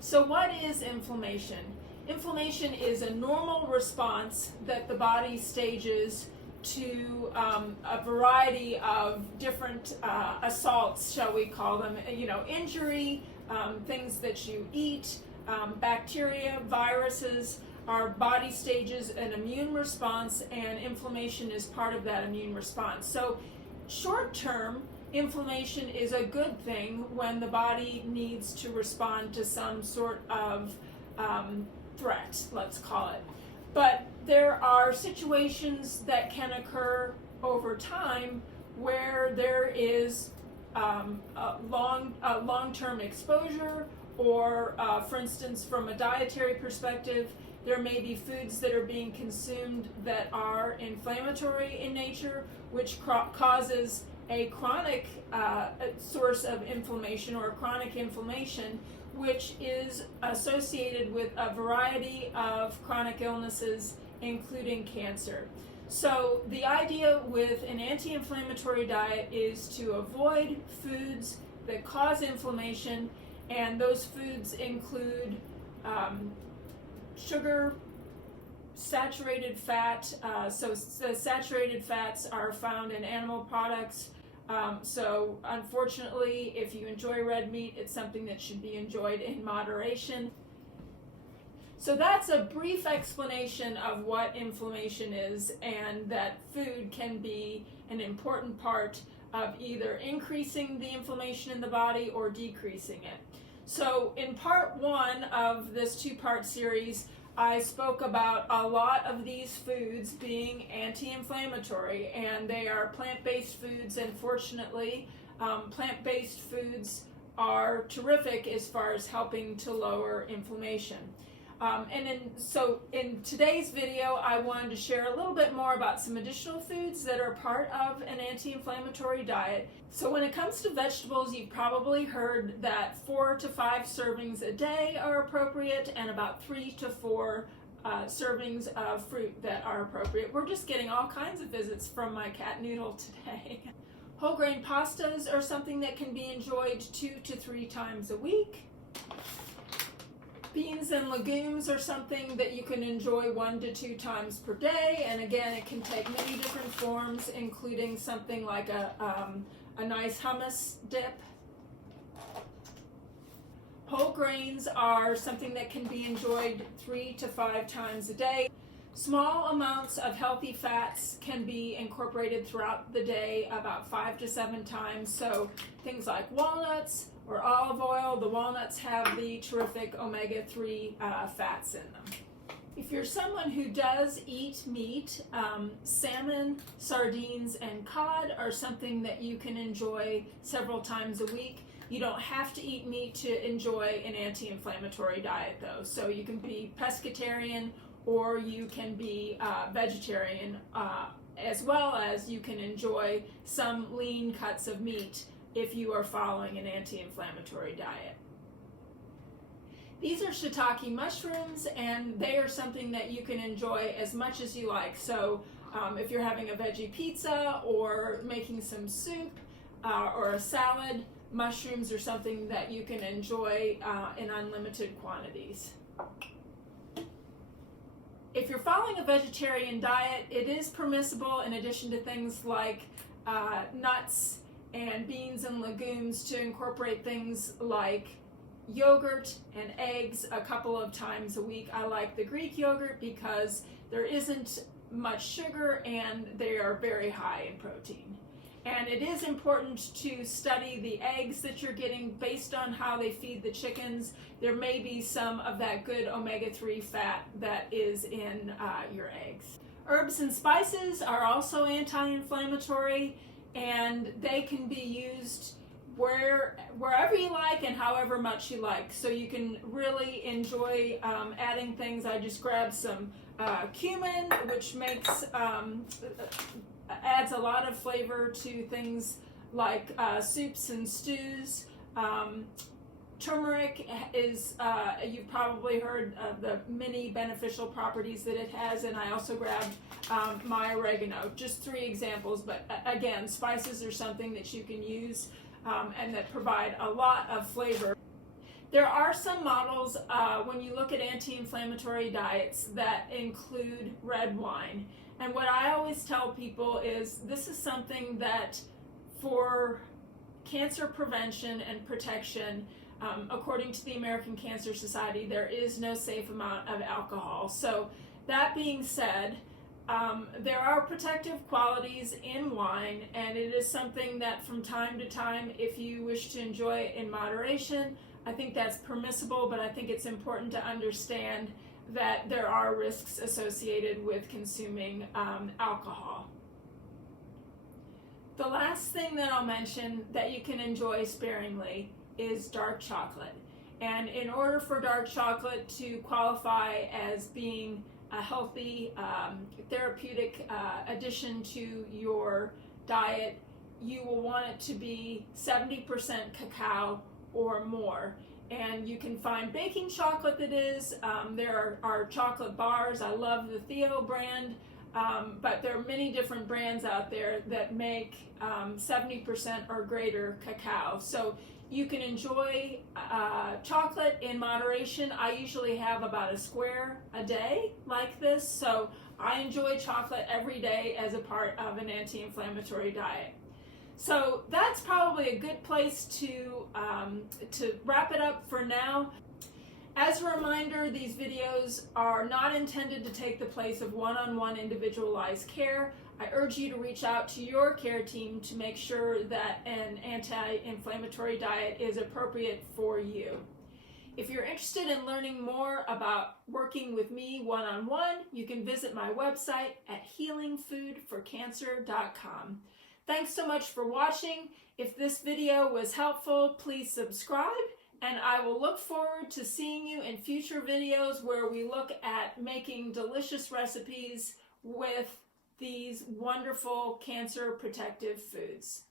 So what is inflammation? Inflammation is a normal response that the body stages to a variety of different assaults, shall we call them, injury, things that you eat, bacteria, viruses. Our body stages an immune response, and inflammation is part of that immune response. So short-term, inflammation is a good thing when the body needs to respond to some sort of threat, let's call it. But there are situations that can occur over time where there is a long-term exposure, or for instance, from a dietary perspective, there may be foods that are being consumed that are inflammatory in nature, which causes a chronic source of inflammation, or chronic inflammation, which is associated with a variety of chronic illnesses, including cancer. So the idea with an anti-inflammatory diet is to avoid foods that cause inflammation, and those foods include sugar, saturated fat. So the saturated fats are found in animal products. So unfortunately, if you enjoy red meat, it's something that should be enjoyed in moderation. So that's a brief explanation of what inflammation is, and that food can be an important part of either increasing the inflammation in the body or decreasing it. So in part one of this two-part series, I spoke about a lot of these foods being anti-inflammatory, and they are plant-based foods, and fortunately, plant-based foods are terrific as far as helping to lower inflammation. So in today's video, I wanted to share a little bit more about some additional foods that are part of an anti-inflammatory diet. So when it comes to vegetables, you've probably heard that 4 to 5 servings a day are appropriate, and about 3 to 4 servings of fruit that are appropriate. We're just getting all kinds of visits from my cat Noodle today. Whole grain pastas are something that can be enjoyed 2 to 3 times a week. Beans and legumes are something that you can enjoy 1 to 2 times per day, and again, it can take many different forms, including something like a nice hummus dip. Whole grains are something that can be enjoyed 3 to 5 times a day. Small amounts of healthy fats can be incorporated throughout the day, about 5 to 7 times. So things like walnuts or olive oil. The walnuts have the terrific omega-3 fats in them. If you're someone who does eat meat, salmon, sardines, and cod are something that you can enjoy several times a week. You don't have to eat meat to enjoy an anti-inflammatory diet, though. So you can be pescatarian, or you can be vegetarian, as well as you can enjoy some lean cuts of meat if you are following an anti-inflammatory diet. These are shiitake mushrooms, and they are something that you can enjoy as much as you like. So if you're having a veggie pizza or making some soup or a salad, mushrooms are something that you can enjoy in unlimited quantities. If you're following a vegetarian diet, it is permissible, in addition to things like nuts and beans and legumes, to incorporate things like yogurt and eggs a couple of times a week. I like the Greek yogurt because there isn't much sugar and they are very high in protein. And it is important to study the eggs that you're getting based on how they feed the chickens. There may be some of that good omega-3 fat that is in your eggs. Herbs and spices are also anti-inflammatory, and they can be used wherever you like and however much you like. So you can really enjoy adding things. I just grabbed some cumin, which makes adds a lot of flavor to things like soups and stews. Turmeric is, you've probably heard of the many beneficial properties that it has, and I also grabbed my oregano. Just 3 examples, but again, spices are something that you can use and that provide a lot of flavor. There are some models when you look at anti-inflammatory diets that include red wine. And what I always tell people is this is something that for cancer prevention and protection, according to the American Cancer Society, there is no safe amount of alcohol. So that being said, there are protective qualities in wine, and it is something that from time to time, if you wish to enjoy it in moderation, I think that's permissible, but I think it's important to understand that there are risks associated with consuming alcohol. The last thing that I'll mention that you can enjoy sparingly is dark chocolate. And in order for dark chocolate to qualify as being a healthy therapeutic addition to your diet, you will want it to be 70% cacao or more. And you can find baking chocolate that is. There are chocolate bars. I love the Theo brand, but there are many different brands out there that make 70% or greater cacao. So you can enjoy chocolate in moderation. I usually have about a square a day like this, so I enjoy chocolate every day as a part of an anti-inflammatory diet. So that's probably a good place to wrap it up for now. As a reminder, these videos are not intended to take the place of one-on-one individualized care. I urge you to reach out to your care team to make sure that an anti-inflammatory diet is appropriate for you. If you're interested in learning more about working with me one-on-one, you can visit my website at healingfoodforcancer.com. Thanks so much for watching. If this video was helpful, please subscribe, and I will look forward to seeing you in future videos where we look at making delicious recipes with these wonderful cancer protective foods.